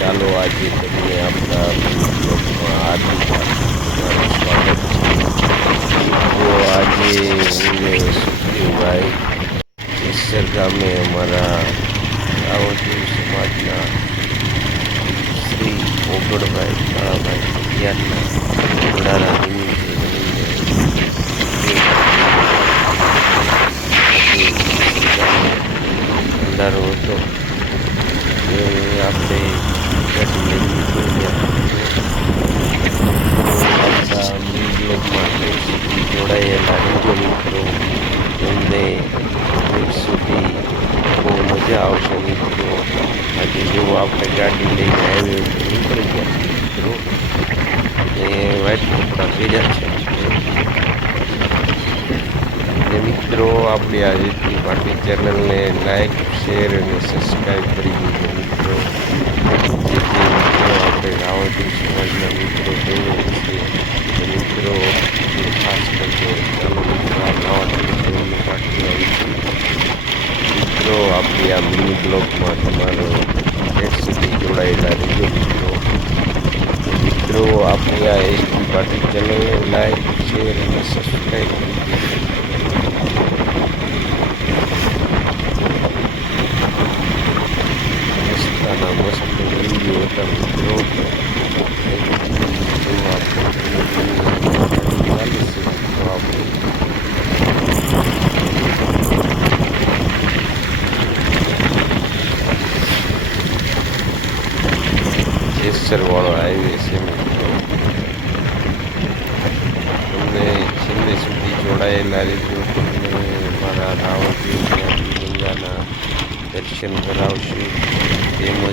ચાલો આજે તમને આપણા બ્લોગમાં હાર્દિક તમારું સ્વાગત છે. મિત્રો આજે હું ને સુખદેવભાઈ કેસર ગામે અમારા રાવણદેવ સમાજના શ્રી ઓગણભાઈ કાળાભાઈ પટિયારના ઘોડાના નિમિત્તે રહીને સુખદેવભાઈ આજે કેસર ગામે ભંડારો હતો. આપણે ગાડી લઈને નીકળ્યા. મિત્રો આપણા મિની બ્લોગમાં ઠેર સુધી જોડાયેલા રહેજો મિત્રો. તમને ઠેર સુધી બહુ મજા આવશે મિત્રો. આજે જો આપણે ગાડી લઈને હાઈવે ઉપર નીકળી ગયા છીએ મિત્રો. અને વ્હાઈટ કપડાં પહેર્યા છે મિત્રો. આપણી આ રીતની પાર્ટી ચેનલને લાઈક શેર અને સબસ્ક્રાઈબ કરી દીધો મિત્રો. જેથી મિત્રો આપણે રાવણદેવ સમાજના મિત્રો જોઈએ છીએ તો મિત્રો ખાસ કરજો. ચાલો મિત્રો આ નવા ટેલિફોનની પાર્ટી આવી છે મિત્રો. આપણી આ મિની બ્લોગમાં તમારો ઠેર સુધી જોડાયેલા રહેજો મિત્રો. મિત્રો આપણી આ એસપી પાર્ટી ચેનલને લાઈક શેર અને સબસ્ક્રાઈબ કરી દીધો. મસ્ત વિડીયો હતા મિત્રો. કેસર વાળો હાઈવે છે મિત્રો. તમને છેલ્લે સુધી જોડાયેલા રીતે તમને મારા રાવણદેવ ગંગાના દર્શન કરાવશે. તેમજ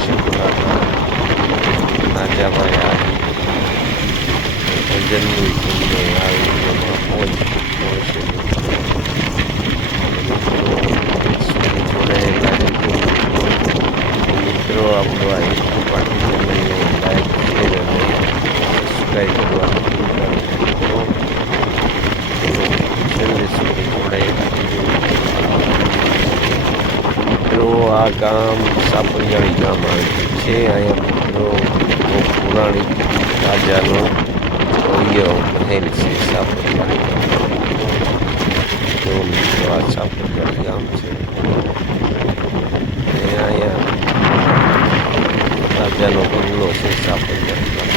શિવલાના નાજાભાઈ આદિ ભજનની તમને આ વિડીયોમાં પહોંચશે જોડાયેલા મિત્રો. આપણો આ એક પાર્ટી ચેનલને લાઈક શેર અને સબસ્ક્રાઈબ કરવાનું મિત્રો. છેલ્લે સુધી જોડાયેલા મિત્રો. આ ગામ સાપરિયાળી ગામ આવેલું છે. અહીંયા મિત્રો બહુ પુરાણિક રાજાનો ભવ્ય મહેલ છે સાપરિયાળી ગામ. તો મિત્રો આ સાપરિયાળી ગામ છે અને અહીંયા રાજાનો બંગલો છે સાપરિયાળી ગામ.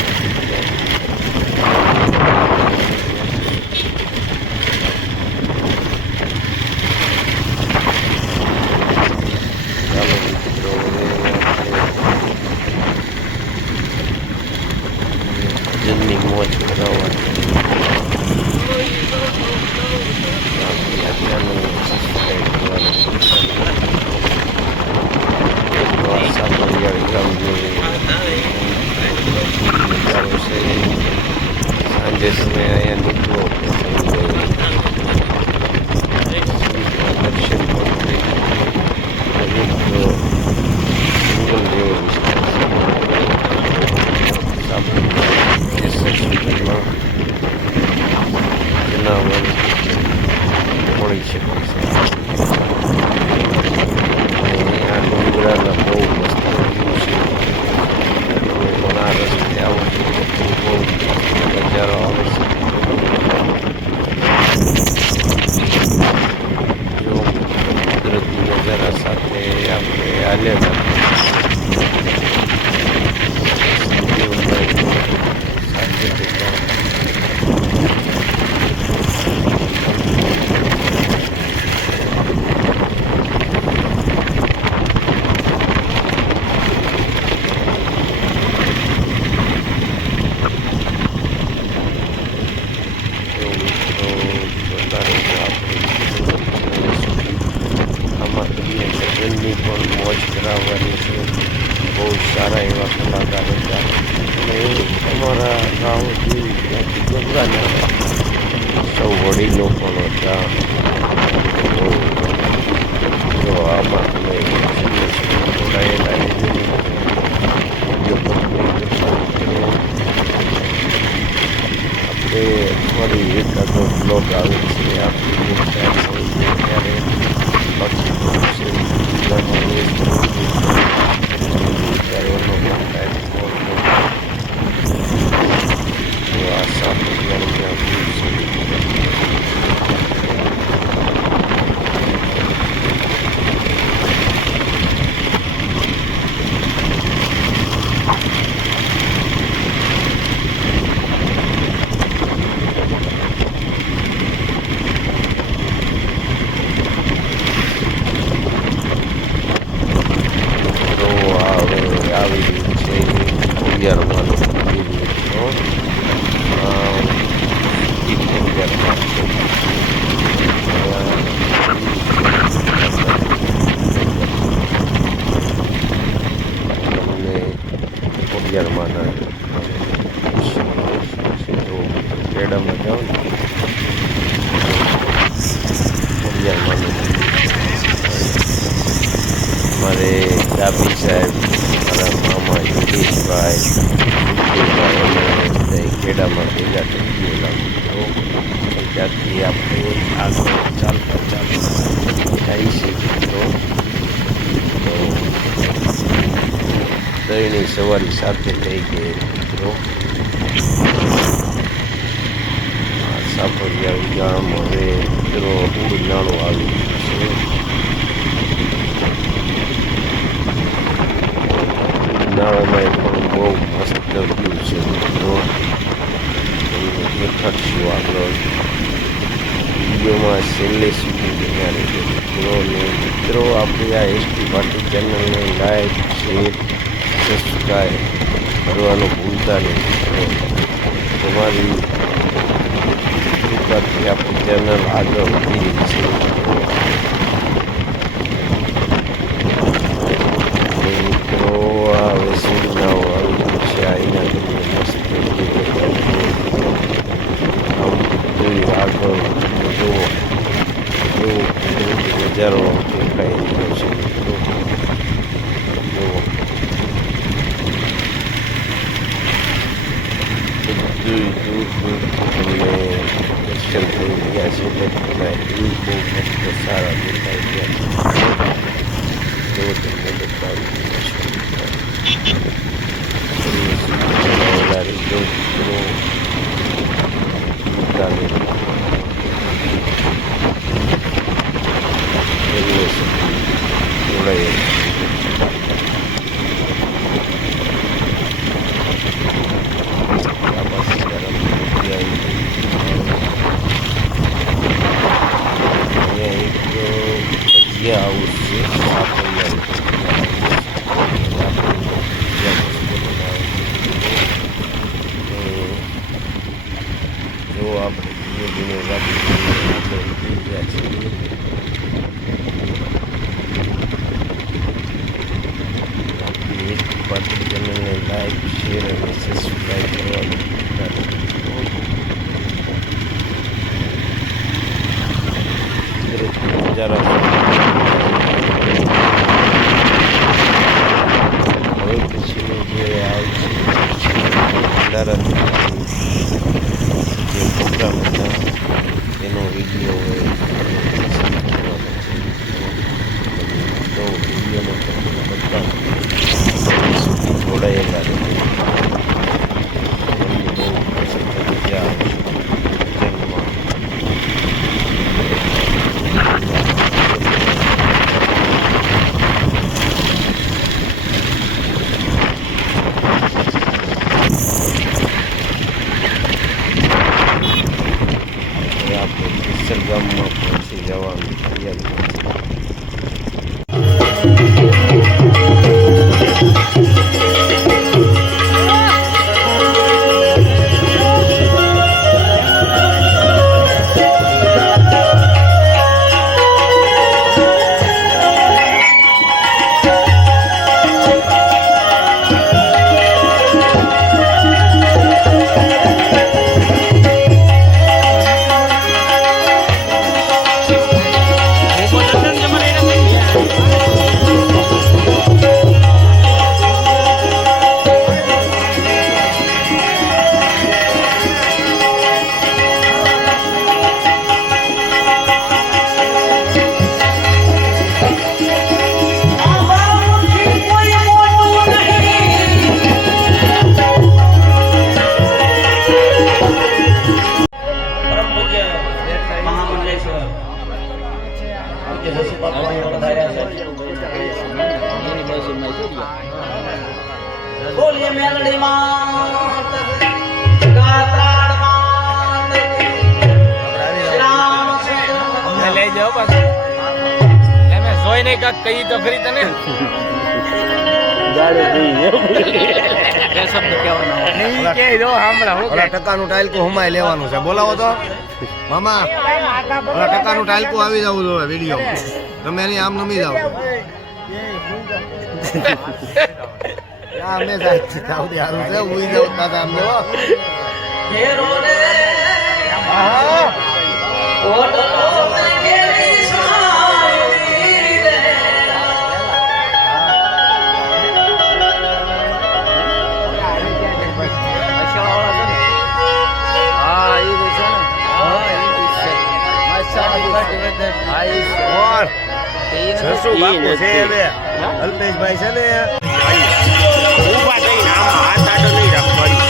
ભજનની મોજ કરાવવાની આજ્ઞાનું સબસ્ક્રાઈબ કરવાનું સાપરિયાળી ગામ જોઈએ ચાલો છે. સાંજે તમે અહીંયા નીકળો દર્શન પણ થઈ મિત્રો. જંગલ જેવો વિસ્તાર જનાવર મળી શકે છે. આ ડુંગરાના બહુ મસ્ત વ્યૂ છે. તમે પણ આ રસ્તે આવો છો તો બહુ નજારો આવે છે. જો કુદરતી નજારા સાથે આપણે હાલ્યા ભજનની પણ મોજ કરાવવાની છે. બહુ સારા એવા કલાકાર હતા અને અમારા રાવણદેવ ગંગાના સૌ વડીલો પણ હતા. તો આમાં તમે જોડાયેલા આપણે ફરી એકાદો બ્લોગ આવે છે આપણી ત્યારે બાકી અમારે ડાબી સાહેબ, મારા મામા યોગેશભાઈ, સુખદેવભાઈ અને બધા ખેડામાં ભેગા થઈ ગયેલા મિત્રો. ત્યાંથી આપણે આગળ ચાલતા જાય છે મિત્રો. તો દહીંની સવારી સાથે થઈ ગઈ મિત્રો. સાપરિયા ગામ હવે મિત્રો ઉનાળો આવી ગયો છે. ઉનાળામાં પણ બહુ મસ્ત વ્યૂ છે મિત્રો. દેખાડશું આગળ વિડીયોમાં છેલ્લે સુધી બન્યા રહેજો મિત્રો. અને મિત્રો આપણી આ એસટી પાર્ટી ચેનલને લાઈક, શેર, સબસ્ક્રાઈબ કરવાનું ભૂલતા નહીં મિત્રો. તમારી કૃપાથી આપણી ચેનલ આગળ વધી રહી છે. મિત્રો આ વેસુડીનાઓ આવી ગયું છે. અહીંના તમને મસ્ત આગળ જુઓ કેવો નજારો દેખાઈ રહ્યો છે મિત્રો. જુઓ દૂર દૂરથી તમને દર્શન થઈ રહ્યા છે. બધા એ બહુ મસ્ત સારા દેખાઈ રહ્યા છે. જો તમને બતાવી રહ્યો જો આપણે ધીમે ધીમે ગાડી નીકળી ગયા છીએ. આપણી પાર્ટી ચેનલને લાઈક, શેર અને સબસ્ક્રાઈબ કરવાનું નજારા હવે પછીનું જે આવશે જે પ્રોગ્રામ હતા એનો વિડીયો હોય તો વિડીયોને બધા જોડાયેલા રહે. બહુ પસંદ મજા ગામમાં પહોંચી જવાનું તૈયારી બોલીએ મેલડી માં ગાત્રાડ માં શ્રામ છે લઈ જાઓ પાછો તમે જોઈને કાક કહી તો ખરી તને ગાડે દી એ શબ્દ કહેવાનો નહીં કે જો સાંભળા હો ઓલા ટકાનું ટાઈલકો હમાય લેવાનું છે. બોલાવો તો મામા ઓલા ટકાનું ટાઈલકો આવી જાવ જો વિડિયો તમે એની આમ નમી જાવ. અમે જાય છે તાવડી હારું છે ઉઈ જાવ દાદા અમને હો ઘેરો રે આહા ઓટલો મે ઘેરી સાઈ રે જસુ બાપુ છે હવે અલ્પેશભાઈ છે ને ઊભા થઈને આમાં હાથ આડો નહીં રાખવાની.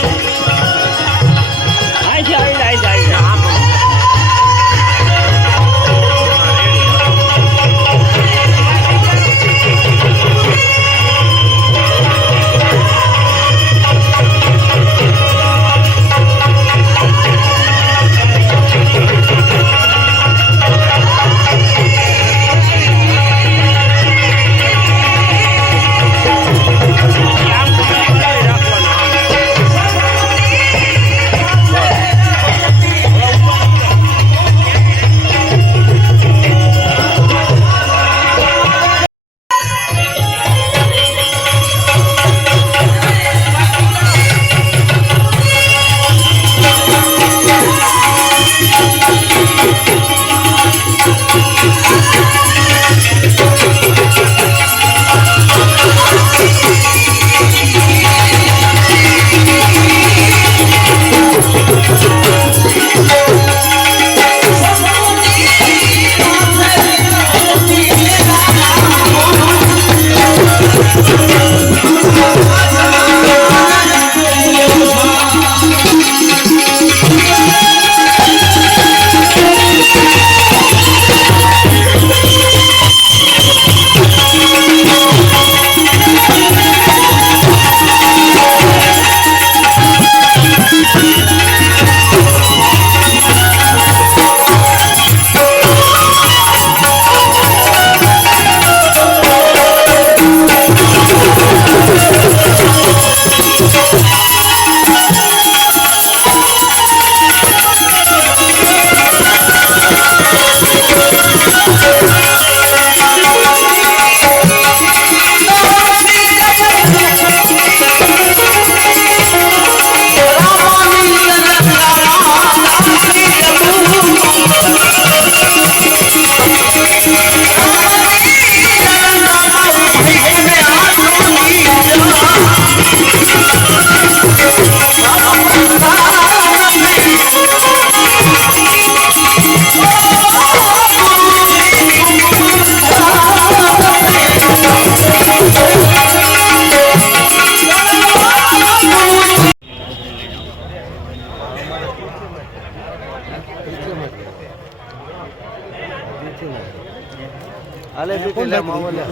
હાલે પીટી લે માવલે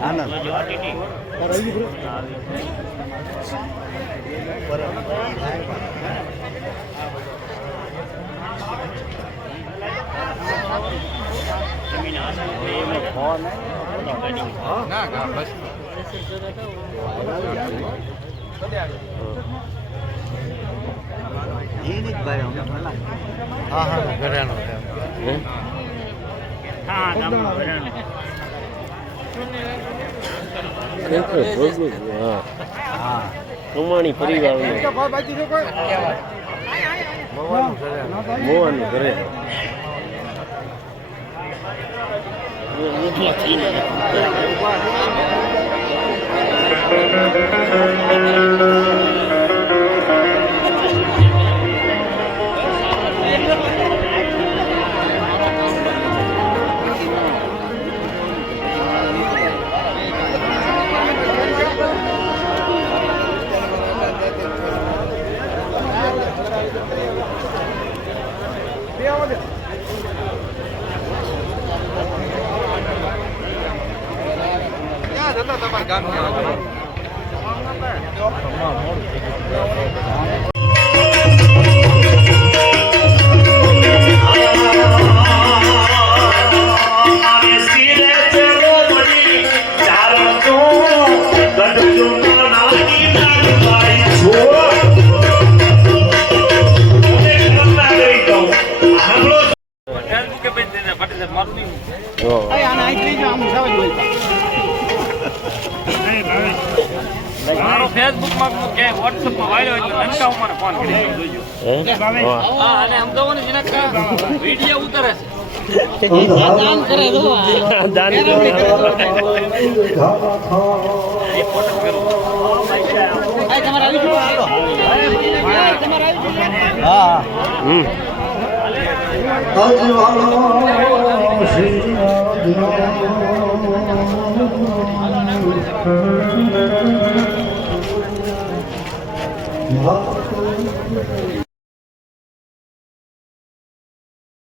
આનંદ ના બસ હા હા ઘરેનો કમાણી પરિવાર મોવાનું ઘરે તમારા ગામમાં फेसबुक में के व्हाट्सएप में वायरल એટલે નનકા ઉમાને ફોન કરી જોજો હા અને આમ તો ને જેના વિડિયો ઉતારે છે દાન કરે દો દાન કરે એક ફોટો કરો આ તમારા આવી ગયો તમારા આવી ગયો હા